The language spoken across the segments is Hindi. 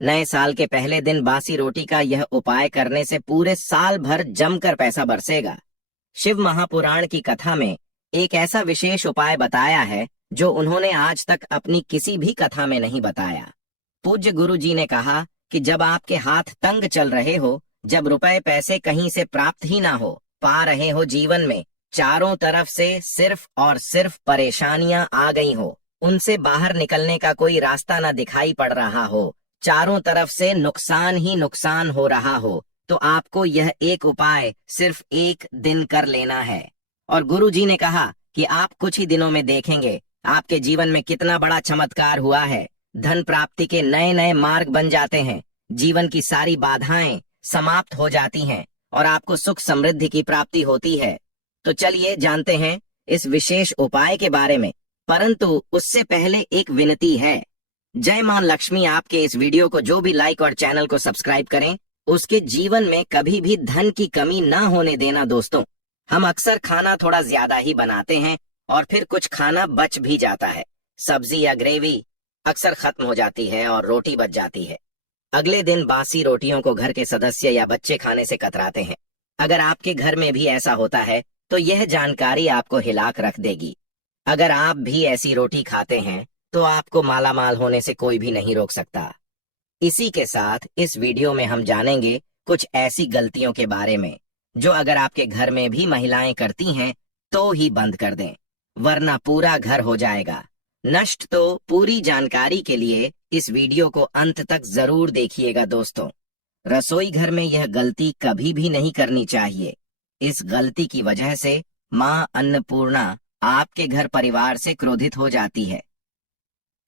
नए साल के पहले दिन बासी रोटी का यह उपाय करने से पूरे साल भर जमकर पैसा बरसेगा। शिव महापुराण की कथा में एक ऐसा विशेष उपाय बताया है जो उन्होंने आज तक अपनी किसी भी कथा में नहीं बताया। पूज्य गुरु जी ने कहा कि जब आपके हाथ तंग चल रहे हो, जब रुपए पैसे कहीं से प्राप्त ही ना हो पा रहे हो, जीवन में चारों तरफ से सिर्फ और सिर्फ परेशानियां आ गई हो, उनसे बाहर निकलने का कोई रास्ता ना दिखाई पड़ रहा हो, चारों तरफ से नुकसान ही नुकसान हो रहा हो, तो आपको यह एक उपाय सिर्फ एक दिन कर लेना है। और गुरु जी ने कहा कि आप कुछ ही दिनों में देखेंगे आपके जीवन में कितना बड़ा चमत्कार हुआ है। धन प्राप्ति के नए नए मार्ग बन जाते हैं, जीवन की सारी बाधाएं समाप्त हो जाती हैं और आपको सुख समृद्धि की प्राप्ति होती है। तो चलिए जानते हैं इस विशेष उपाय के बारे में, परंतु उससे पहले एक विनती है। जय मां लक्ष्मी आपके इस वीडियो को जो भी लाइक और चैनल को सब्सक्राइब करें, उसके जीवन में कभी भी धन की कमी ना होने देना। दोस्तों, हम अक्सर खाना थोड़ा ज्यादा ही बनाते हैं और फिर कुछ खाना बच भी जाता है। सब्जी या ग्रेवी अक्सर खत्म हो जाती है और रोटी बच जाती है। अगले दिन बासी रोटियों को घर के सदस्य या बच्चे खाने से कतराते हैं। अगर आपके घर में भी ऐसा होता है तो यह जानकारी आपको हिलाक रख देगी। अगर आप भी ऐसी रोटी खाते हैं तो आपको मालामाल होने से कोई भी नहीं रोक सकता। इसी के साथ इस वीडियो में हम जानेंगे कुछ ऐसी गलतियों के बारे में जो अगर आपके घर में भी महिलाएं करती हैं तो ही बंद कर दें, वरना पूरा घर हो जाएगा नष्ट। तो पूरी जानकारी के लिए इस वीडियो को अंत तक जरूर देखिएगा। दोस्तों, रसोई घर में यह गलती कभी भी नहीं करनी चाहिए। इस गलती की वजह से मां अन्नपूर्णा आपके घर परिवार से क्रोधित हो जाती है।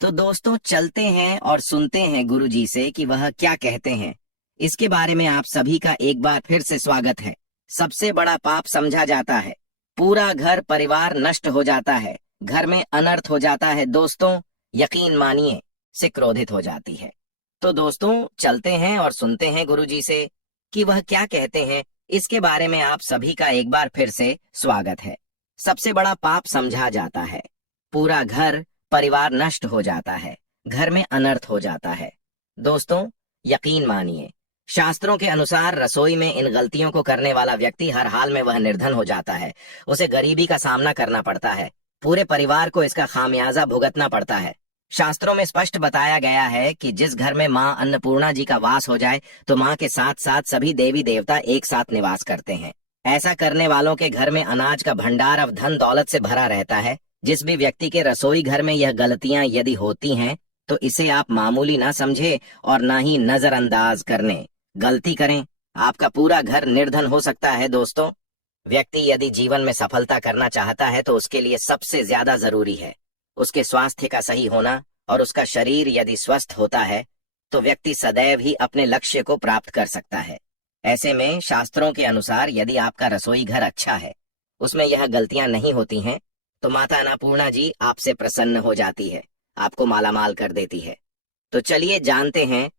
तो दोस्तों, चलते हैं और सुनते हैं गुरुजी से कि वह क्या कहते हैं। इसके बारे में आप सभी का एक बार फिर से स्वागत है। सबसे बड़ा पाप समझा जाता है, पूरा घर परिवार नष्ट हो जाता है, घर में अनर्थ हो जाता है। दोस्तों, यकीन मानिए से क्रोधित हो जाती है। तो दोस्तों, चलते हैं और सुनते हैं गुरुजी से कि वह क्या कहते हैं। इसके बारे में आप सभी का एक बार फिर से स्वागत है। सबसे बड़ा पाप समझा जाता है, पूरा घर परिवार नष्ट हो जाता है, घर में अनर्थ हो जाता है। दोस्तों, यकीन मानिए, शास्त्रों के अनुसार रसोई में इन गलतियों को करने वाला व्यक्ति हर हाल में वह निर्धन हो जाता है, उसे गरीबी का सामना करना पड़ता है, पूरे परिवार को इसका खामियाजा भुगतना पड़ता है। शास्त्रों में स्पष्ट बताया गया है कि जिस घर में मां अन्नपूर्णा जी का वास हो जाए तो मां के साथ साथ सभी देवी देवता एक साथ निवास करते हैं। ऐसा करने वालों के घर में अनाज का भंडार अब धन दौलत से भरा रहता है। जिस भी व्यक्ति के रसोई घर में यह गलतियां यदि होती हैं तो इसे आप मामूली ना समझे और ना ही नजरअंदाज करने। गलती करें, आपका पूरा घर निर्धन हो सकता है। दोस्तों, व्यक्ति यदि जीवन में सफलता करना चाहता है तो उसके लिए सबसे ज्यादा जरूरी है उसके स्वास्थ्य का सही होना, और उसका शरीर यदि स्वस्थ होता है तो व्यक्ति सदैव ही अपने लक्ष्य को प्राप्त कर सकता है। ऐसे में शास्त्रों के अनुसार यदि आपका रसोई घर अच्छा है, उसमें यह गलतियां नहीं होती हैं, तो माता अन्नपूर्णा जी आपसे प्रसन्न हो जाती है, आपको मालामाल कर देती है। तो चलिए जानते हैं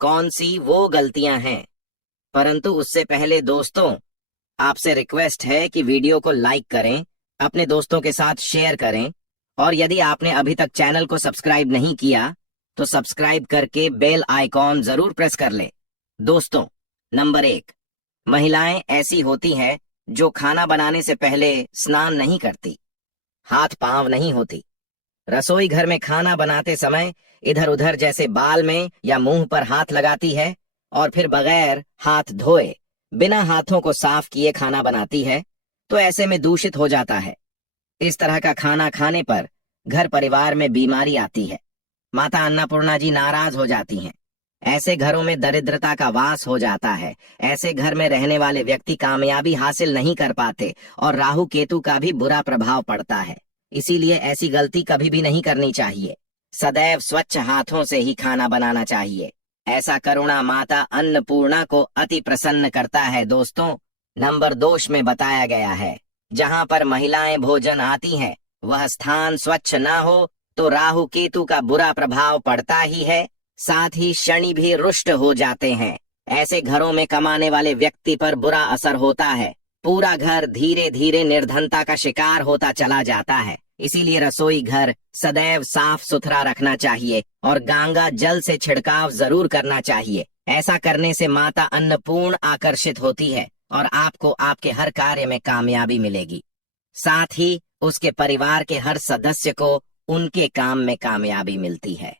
कौन सी वो गलतियां हैं। परंतु उससे पहले दोस्तों, आपसे रिक्वेस्ट है कि वीडियो को लाइक करें, अपने दोस्तों के साथ शेयर करें, और यदि आपने अभी तक चैनल को सब्सक्राइब नहीं किया तो सब्सक्राइब करके बेल आइकॉन जरूर प्रेस कर ले। दोस्तों, नंबर 1, महिलाएं ऐसी होती हैं जो खाना बनाने से पहले स्नान नहीं करती, हाथ पांव नहीं होती। रसोई घर में खाना बनाते समय इधर उधर जैसे बाल में या मुंह पर हाथ लगाती है और फिर बगैर हाथ धोए बिना हाथों को साफ किए खाना बनाती है, तो ऐसे में दूषित हो जाता है। इस तरह का खाना खाने पर घर परिवार में बीमारी आती है, माता अन्नपूर्णा जी नाराज हो जाती हैं। ऐसे घरों में दरिद्रता का वास हो जाता है। ऐसे घर में रहने वाले व्यक्ति कामयाबी हासिल नहीं कर पाते और राहु केतु का भी बुरा प्रभाव पड़ता है। इसीलिए ऐसी गलती कभी भी नहीं करनी चाहिए। सदैव स्वच्छ हाथों से ही खाना बनाना चाहिए। ऐसा करुणा माता अन्नपूर्णा को अति प्रसन्न करता है। दोस्तों, नंबर 2 में बताया गया है, जहाँ पर महिलाएं भोजन आती हैं वह स्थान स्वच्छ ना हो तो राहु केतु का बुरा प्रभाव पड़ता ही है, साथ ही शनि भी रुष्ट हो जाते हैं। ऐसे घरों में कमाने वाले व्यक्ति पर बुरा असर होता है, पूरा घर धीरे धीरे निर्धनता का शिकार होता चला जाता है। इसीलिए रसोई घर सदैव साफ सुथरा रखना चाहिए और गंगा जल से छिड़काव जरूर करना चाहिए। ऐसा करने से माता अन्नपूर्ण आकर्षित होती है और आपको आपके हर कार्य में कामयाबी मिलेगी। साथ ही उसके परिवार के हर सदस्य को उनके काम में कामयाबी मिलती है।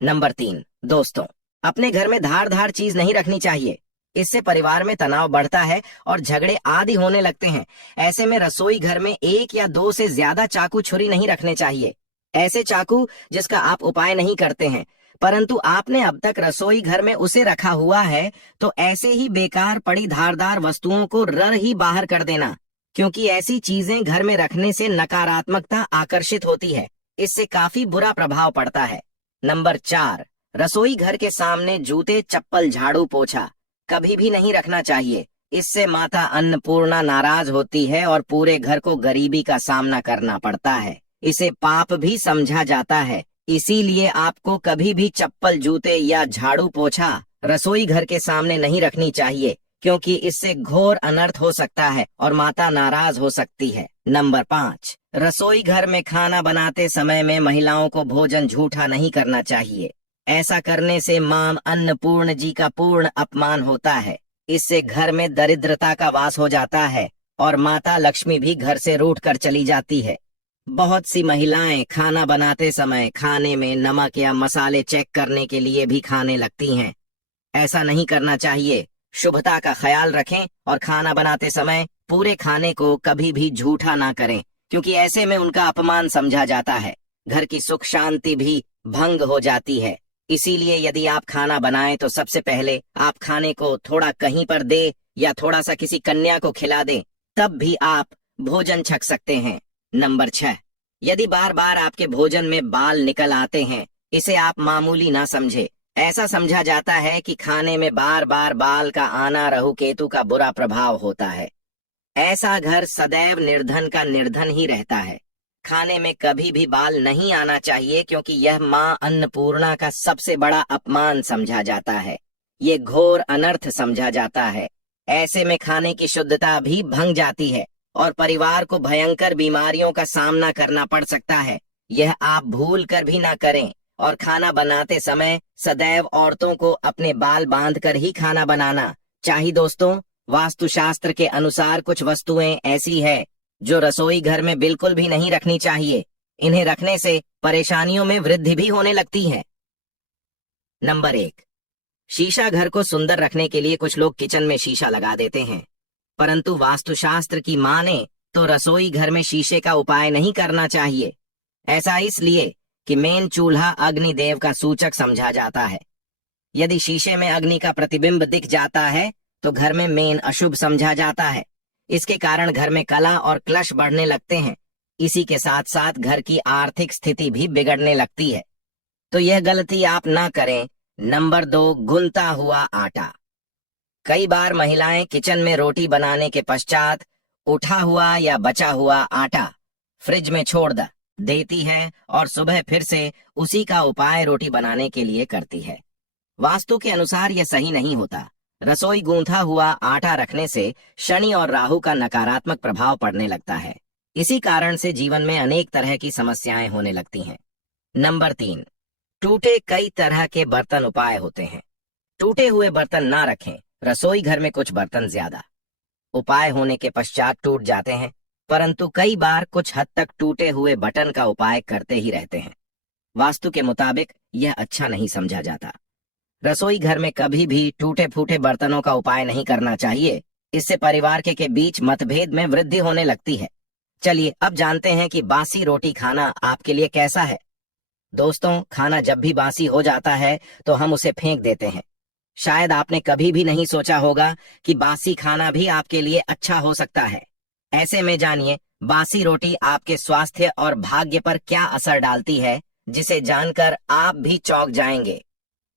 नंबर 3, दोस्तों, अपने घर में धार धार चीज नहीं रखनी चाहिए। इससे परिवार में तनाव बढ़ता है और झगड़े आदि होने लगते हैं। ऐसे में रसोई घर में 1 या 2 से ज्यादा चाकू छुरी नहीं रखने चाहिए। ऐसे चाकू जिसका आप उपाय नहीं करते हैं, परंतु आपने अब तक रसोई घर में उसे रखा हुआ है, तो ऐसे ही बेकार पड़ी धारदार वस्तुओं को रर ही बाहर कर देना, क्योंकि ऐसी चीजें घर में रखने से नकारात्मकता आकर्षित होती है। इससे काफी बुरा प्रभाव पड़ता है। नंबर 4, रसोई घर के सामने जूते, चप्पल, झाड़ू, पोछा कभी भी नहीं रखना चाहिए। इससे माता अन्नपूर्णा नाराज होती है और पूरे घर को गरीबी का सामना करना पड़ता है। इसे पाप भी समझा जाता है। इसीलिए आपको कभी भी चप्पल, जूते या झाड़ू, पोछा रसोई घर के सामने नहीं रखनी चाहिए, क्योंकि इससे घोर अनर्थ हो सकता है और माता नाराज हो सकती है। नंबर 5, रसोई घर में खाना बनाते समय में महिलाओं को भोजन झूठा नहीं करना चाहिए। ऐसा करने से मां अन्नपूर्ण जी का पूर्ण अपमान होता है। इससे घर में दरिद्रता का वास हो जाता है और माता लक्ष्मी भी घर से रूठ कर चली जाती है। बहुत सी महिलाएं खाना बनाते समय खाने में नमक या मसाले चेक करने के लिए भी खाने लगती हैं। ऐसा नहीं करना चाहिए। शुभता का ख्याल रखें और खाना बनाते समय पूरे खाने को कभी भी झूठा ना करें, क्योंकि ऐसे में उनका अपमान समझा जाता है। घर की सुख शांति भी भंग हो जाती है। इसीलिए यदि आप खाना बनाएं तो सबसे पहले आप खाने को थोड़ा कहीं पर दे या थोड़ा सा किसी कन्या को खिला दें, तब भी आप भोजन छक सकते हैं। नंबर 6, यदि बार बार आपके भोजन में बाल निकल आते हैं, इसे आप मामूली ना समझे। ऐसा समझा जाता है कि खाने में बार बार बाल का आना राहु केतु का बुरा प्रभाव होता है। ऐसा घर सदैव निर्धन का निर्धन ही रहता है। खाने में कभी भी बाल नहीं आना चाहिए, क्योंकि यह मां अन्नपूर्णा का सबसे बड़ा अपमान समझा जाता है। ये घोर अनर्थ समझा जाता है। ऐसे में खाने की शुद्धता भी भंग जाती है और परिवार को भयंकर बीमारियों का सामना करना पड़ सकता है। यह आप भूल कर भी ना करें और खाना बनाते समय सदैव औरतों को अपने बाल बांधकर ही खाना बनाना चाहिए। दोस्तों, वास्तुशास्त्र के अनुसार कुछ वस्तुएं ऐसी है जो रसोई घर में बिल्कुल भी नहीं रखनी चाहिए। इन्हें रखने से परेशानियों में वृद्धि भी होने लगती है। नंबर 1, शीशा। घर को सुंदर रखने के लिए कुछ लोग किचन में शीशा लगा देते हैं, परंतु वास्तुशास्त्र की माने तो रसोई घर में शीशे का उपाय नहीं करना चाहिए। ऐसा इसलिए कि मेन चूल्हा अग्निदेव का सूचक समझा जाता है। यदि शीशे में अग्नि का प्रतिबिंब दिख जाता है तो घर में मेन अशुभ समझा जाता है। इसके कारण घर में कलह और क्लेश बढ़ने लगते हैं। इसी के साथ साथ घर की आर्थिक स्थिति भी बिगड़ने लगती है। तो यह गलती आप ना करें। नंबर 2, गुनता हुआ आटा। कई बार महिलाएं किचन में रोटी बनाने के पश्चात उठा हुआ या बचा हुआ आटा फ्रिज में छोड़ देती है और सुबह फिर से उसी का उपाय रोटी बनाने के लिए करती है। वास्तु के अनुसार यह सही नहीं होता। रसोई गूंथा हुआ आटा रखने से शनि और राहु का नकारात्मक प्रभाव पड़ने लगता है। इसी कारण से जीवन में अनेक तरह की समस्याएं होने लगती हैं। नंबर 3, टूटे कई तरह के बर्तन उपाय होते हैं। टूटे हुए बर्तन ना रखें। रसोई घर में कुछ बर्तन ज्यादा उपाय होने के पश्चात टूट जाते हैं, परंतु कई बार कुछ हद तक टूटे हुए बटन का उपाय करते ही रहते हैं। वास्तु के मुताबिक यह अच्छा नहीं समझा जाता। रसोई घर में कभी भी टूटे फूटे बर्तनों का उपाय नहीं करना चाहिए। इससे परिवार के बीच मतभेद में वृद्धि होने लगती है। चलिए अब जानते हैं कि बासी रोटी खाना आपके लिए कैसा है। दोस्तों, खाना जब भी बासी हो जाता है तो हम उसे फेंक देते हैं। शायद आपने कभी भी नहीं सोचा होगा कि बासी खाना भी आपके लिए अच्छा हो सकता है। ऐसे में जानिए बासी रोटी आपके स्वास्थ्य और भाग्य पर क्या असर डालती है, जिसे जानकर आप भी चौंक जाएंगे।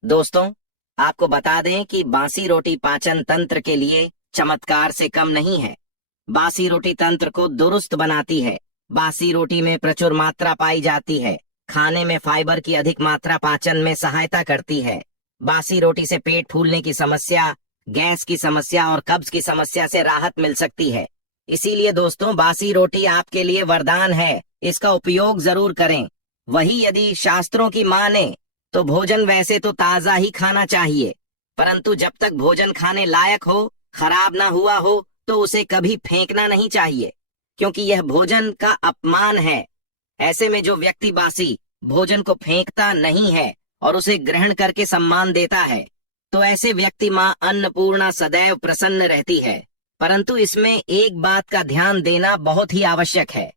दोस्तों, आपको बता दें कि बासी रोटी पाचन तंत्र के लिए चमत्कार से कम नहीं है। बासी रोटी तंत्र को दुरुस्त बनाती है। बासी रोटी में प्रचुर मात्रा पाई जाती है। खाने में फाइबर की अधिक मात्रा पाचन में सहायता करती है। बासी रोटी से पेट फूलने की समस्या, गैस की समस्या और कब्ज की समस्या से राहत मिल सकती है। इसीलिए दोस्तों, बासी रोटी आपके लिए वरदान है। इसका उपयोग जरूर करें। वही यदि शास्त्रों की माने तो भोजन वैसे तो ताजा ही खाना चाहिए, परंतु जब तक भोजन खाने लायक हो, खराब ना हुआ हो, तो उसे कभी फेंकना नहीं चाहिए, क्योंकि यह भोजन का अपमान है। ऐसे में जो व्यक्ति बासी भोजन को फेंकता नहीं है और उसे ग्रहण करके सम्मान देता है, तो ऐसे व्यक्ति माँ अन्नपूर्णा सदैव प्रसन्न रहती है। परंतु इसमें एक बात का ध्यान देना बहुत ही आवश्यक है।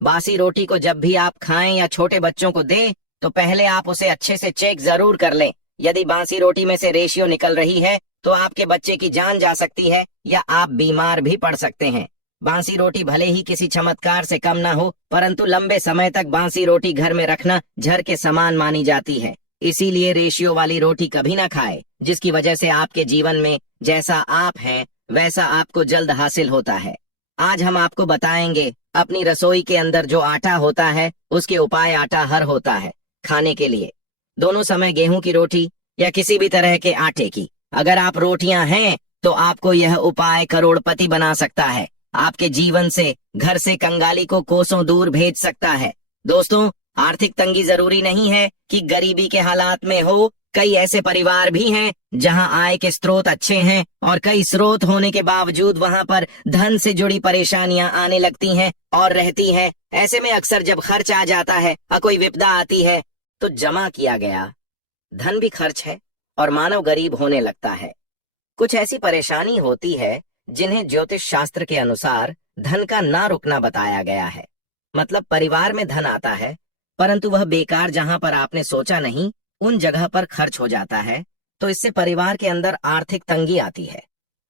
बासी रोटी को जब भी आप खाएं या छोटे बच्चों को दें, तो पहले आप उसे अच्छे से चेक जरूर कर लें। यदि बासी रोटी में से रेशियो निकल रही है तो आपके बच्चे की जान जा सकती है या आप बीमार भी पड़ सकते हैं। बासी रोटी भले ही किसी चमत्कार से कम ना हो, परंतु लंबे समय तक बासी रोटी घर में रखना जहर के समान मानी जाती है। इसीलिए रेशियो वाली रोटी कभी ना खाए, जिसकी वजह से आपके जीवन में जैसा आप हैं वैसा आपको जल्द हासिल होता है। आज हम आपको बताएंगे अपनी रसोई के अंदर जो आटा होता है उसके उपाय। आटा हर होता है खाने के लिए, दोनों समय गेहूं की रोटी या किसी भी तरह के आटे की। अगर आप रोटियां हैं तो आपको यह उपाय करोड़पति बना सकता है, आपके जीवन से, घर से कंगाली को कोसों दूर भेज सकता है। दोस्तों, आर्थिक तंगी जरूरी नहीं है कि गरीबी के हालात में हो। कई ऐसे परिवार भी हैं जहां आय के स्रोत अच्छे हैं और कई स्रोत होने के बावजूद वहां पर धन से जुड़ी परेशानियां आने लगती हैं और रहती हैं। ऐसे में अक्सर जब खर्च आ जाता है और कोई विपदा आती है तो जमा किया गया धन भी खर्च है और मानव गरीब होने लगता है। कुछ ऐसी परेशानी होती है जिन्हें ज्योतिष शास्त्र के अनुसार धन का ना रुकना बताया गया है। मतलब परिवार में धन आता है, परंतु वह बेकार जहां पर आपने सोचा नहीं उन जगह पर खर्च हो जाता है, तो इससे परिवार के अंदर आर्थिक तंगी आती है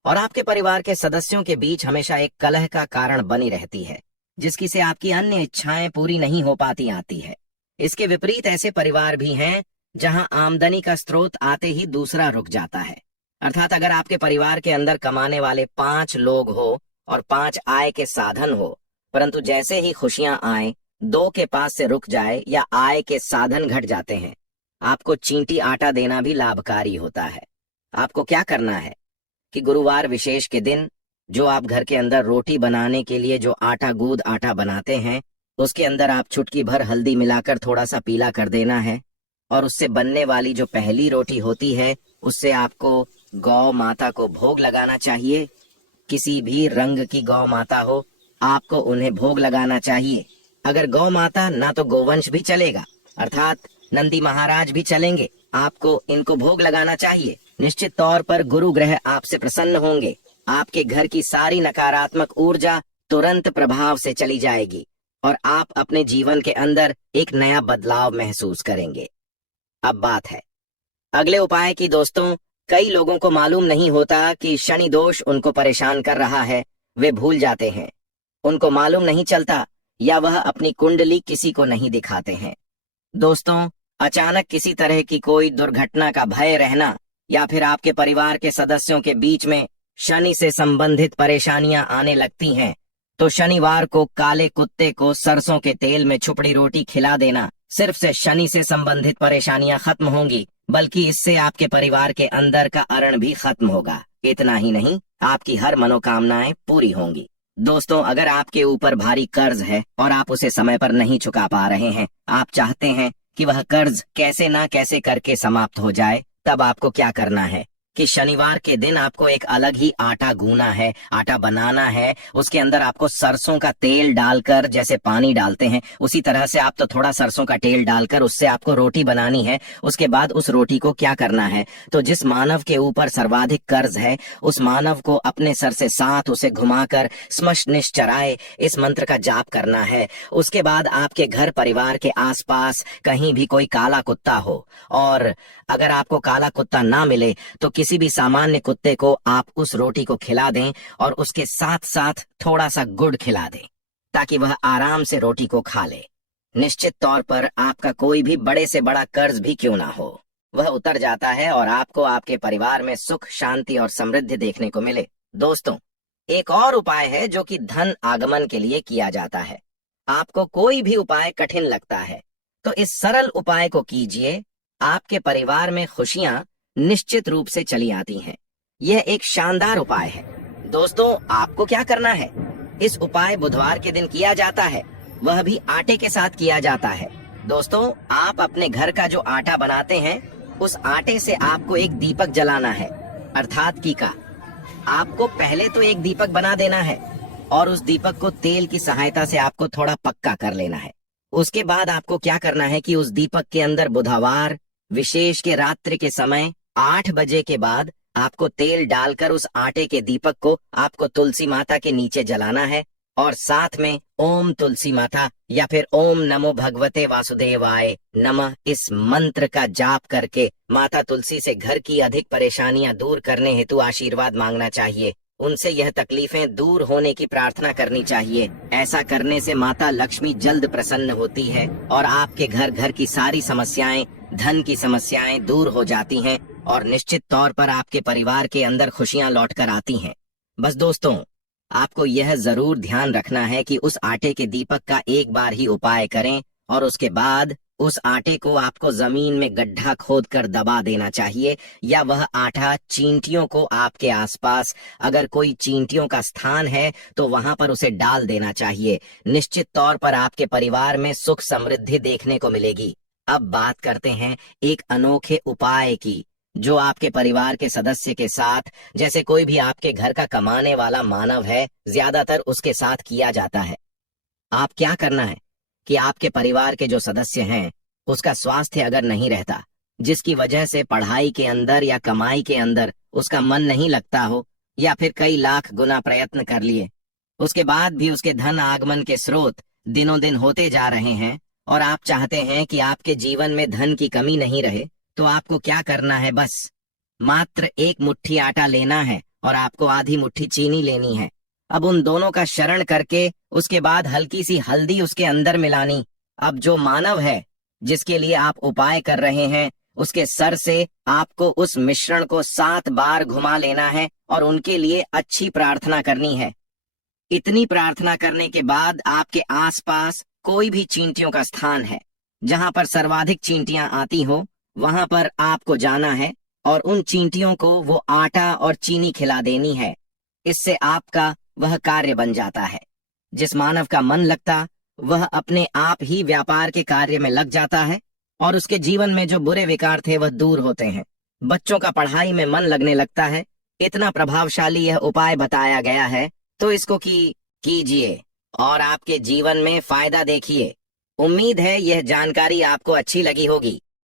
और आपके परिवार के सदस्यों के बीच हमेशा एक कलह का कारण बनी रहती है, जिसकी से आपकी अन्य इच्छाएं पूरी नहीं हो पाती आती है। इसके विपरीत ऐसे परिवार भी हैं जहां आमदनी का स्रोत आते ही दूसरा रुक जाता है। अर्थात अगर आपके परिवार के अंदर कमाने वाले 5 लोग हो और 5 आय के साधन हो, परंतु जैसे ही खुशियां आए 2 के पास से रुक जाए या आय के साधन घट जाते हैं, आपको चींटी आटा देना भी लाभकारी होता है। आपको क्या करना है कि गुरुवार विशेष के दिन जो आप घर के अंदर रोटी बनाने के लिए जो आटा गूंद आटा बनाते हैं, उसके अंदर आप चुटकी भर हल्दी मिलाकर थोड़ा सा पीला कर देना है और उससे बनने वाली जो पहली रोटी होती है उससे आपको गौ माता को भोग लगाना चाहिए। किसी भी रंग की गौ माता हो, आपको उन्हें भोग लगाना चाहिए। अगर गौ माता ना तो गोवंश भी चलेगा, अर्थात नंदी महाराज भी चलेंगे, आपको इनको भोग लगाना चाहिए। निश्चित तौर पर गुरु ग्रह आपसे प्रसन्न होंगे, आपके घर की सारी नकारात्मक ऊर्जा तुरंत प्रभाव से चली जाएगी और आप अपने जीवन के अंदर एक नया बदलाव महसूस करेंगे। अब बात है अगले उपाय की। दोस्तों, कई लोगों को मालूम नहीं होता कि शनि दोष उनको परेशान कर रहा है, वे भूल जाते हैं, उनको मालूम नहीं चलता या वह अपनी कुंडली किसी को नहीं दिखाते हैं। दोस्तों, अचानक किसी तरह की कोई दुर्घटना का भय रहना या फिर आपके परिवार के सदस्यों के बीच में शनि से संबंधित परेशानियां आने लगती हैं, तो शनिवार को काले कुत्ते को सरसों के तेल में छुपड़ी रोटी खिला देना सिर्फ से शनि से संबंधित परेशानियां खत्म होंगी, बल्कि इससे आपके परिवार के अंदर का अरण भी खत्म होगा। इतना ही नहीं, आपकी हर मनोकामनाएं पूरी होंगी। दोस्तों, अगर आपके ऊपर भारी कर्ज है और आप उसे समय पर नहीं चुका पा रहे हैं, आप चाहते हैं कि वह कर्ज कैसे ना कैसे करके समाप्त हो जाए, तब आपको क्या करना है कि शनिवार के दिन आपको एक अलग ही आटा गूंना है, आटा बनाना है। उसके अंदर आपको सरसों का तेल डालकर, जैसे पानी डालते हैं उसी तरह से आप तो थोड़ा सरसों का तेल डालकर उससे आपको रोटी बनानी है। उसके बाद उस रोटी को क्या करना है, तो जिस मानव के ऊपर सर्वाधिक कर्ज है उस मानव को अपने सर से साथ उसे घुमाकर स्मश निश्चराय इस मंत्र का जाप करना है। उसके बाद आपके घर परिवार के आसपास कहीं भी कोई काला कुत्ता हो, और अगर आपको काला कुत्ता ना मिले तो किसी भी सामान्य कुत्ते को आप उस रोटी को खिला दें और उसके साथ साथ थोड़ा सा गुड़ खिला दें, ताकि वह आराम से रोटी को खा ले। निश्चित तौर पर आपका कोई भी बड़े से बड़ा कर्ज भी क्यों ना हो, वह उतर जाता है और आपको आपके परिवार में सुख, शांति और समृद्धि देखने को मिले। दोस्तों, एक और उपाय है जो कि धन आगमन के लिए किया जाता है। आपको कोई भी उपाय कठिन लगता है तो इस सरल उपाय को कीजिए, आपके परिवार में खुशियां निश्चित रूप से चली आती हैं। यह एक शानदार उपाय है। दोस्तों, आपको क्या करना है, इस उपाय बुधवार के दिन किया जाता है। वह भी आटे के साथ किया जाता है। दोस्तों, आप अपने घर का जो आटा बनाते हैं, उस आटे से आपको एक दीपक जलाना है, अर्थात कीका। आपको पहले तो एक दीपक बना देना है और उस दीपक को तेल की सहायता से आपको थोड़ा पक्का कर लेना है। उसके बाद आपको क्या करना है कि उस दीपक के अंदर बुधवार विशेष के रात्रि के समय 8 बजे के बाद आपको तेल डालकर उस आटे के दीपक को आपको तुलसी माता के नीचे जलाना है और साथ में ओम तुलसी माता या फिर ओम नमो भगवते वासुदेवाय नमः इस मंत्र का जाप करके माता तुलसी से घर की अधिक परेशानियां दूर करने हेतु आशीर्वाद मांगना चाहिए। उनसे यह तकलीफें दूर होने की प्रार्थना करनी चाहिए। ऐसा करने से माता लक्ष्मी जल्द प्रसन्न होती है और आपके घर की सारी समस्याएं, धन की समस्याएं दूर हो जाती हैं और निश्चित तौर पर आपके परिवार के अंदर खुशियां लौटकर आती हैं। बस दोस्तों, आपको यह जरूर ध्यान रखना है कि उस आटे के दीपक का एक बार ही उपाय करें और उसके बाद उस आटे को आपको जमीन में गड्ढा खोदकर दबा देना चाहिए, या वह आटा चींटियों को आपके आसपास, अगर कोई चींटियों का स्थान है तो वहां पर उसे डाल देना चाहिए। निश्चित तौर पर आपके परिवार में सुख समृद्धि देखने को मिलेगी। अब बात करते हैं एक अनोखे उपाय की, जो आपके परिवार के सदस्य के साथ, जैसे कोई भी आपके घर का कमाने वाला मानव है, ज्यादातर उसके साथ किया जाता है। आप क्या करना है कि आपके परिवार के जो सदस्य हैं, उसका स्वास्थ्य अगर नहीं रहता, जिसकी वजह से पढ़ाई के अंदर या कमाई के अंदर उसका मन नहीं लगता हो, या फिर कई लाख गुना प्रयत्न कर लिए, उसके बाद भी उसके धन आगमन के स्रोत दिनों दिन होते जा रहे हैं और आप चाहते हैं कि आपके जीवन में धन की कमी नहीं रहे, तो आपको क्या करना है, बस मात्र एक मुट्ठी आटा लेना है और आपको आधी मुट्ठी चीनी लेनी है। अब उन दोनों का शरण करके उसके बाद हल्की सी हल्दी उसके अंदर मिलानी। अब जो मानव है जिसके लिए आप उपाय कर रहे हैं, उसके सर से आपको उस मिश्रण को 7 बार घुमा लेना है और उनके लिए अच्छी प्रार्थना करनी है। इतनी प्रार्थना करने के बाद आपके आसपास कोई भी चींटियों का स्थान है जहां पर सर्वाधिक चींटियां आती हो, वहां पर आपको जाना है और उन चींटियों को वो आटा और चीनी खिला देनी है। इससे आपका वह कार्य बन जाता है। जिस मानव का मन लगता, वह अपने आप ही व्यापार के कार्य में लग जाता है और उसके जीवन में जो बुरे विकार थे वह दूर होते हैं। बच्चों का पढ़ाई में मन लगने लगता है। इतना प्रभावशाली यह उपाय बताया गया है, तो इसको कीजिए और आपके जीवन में फायदा देखिए। उम्मीद है यह जानकारी आपको अच्छी लगी होगी।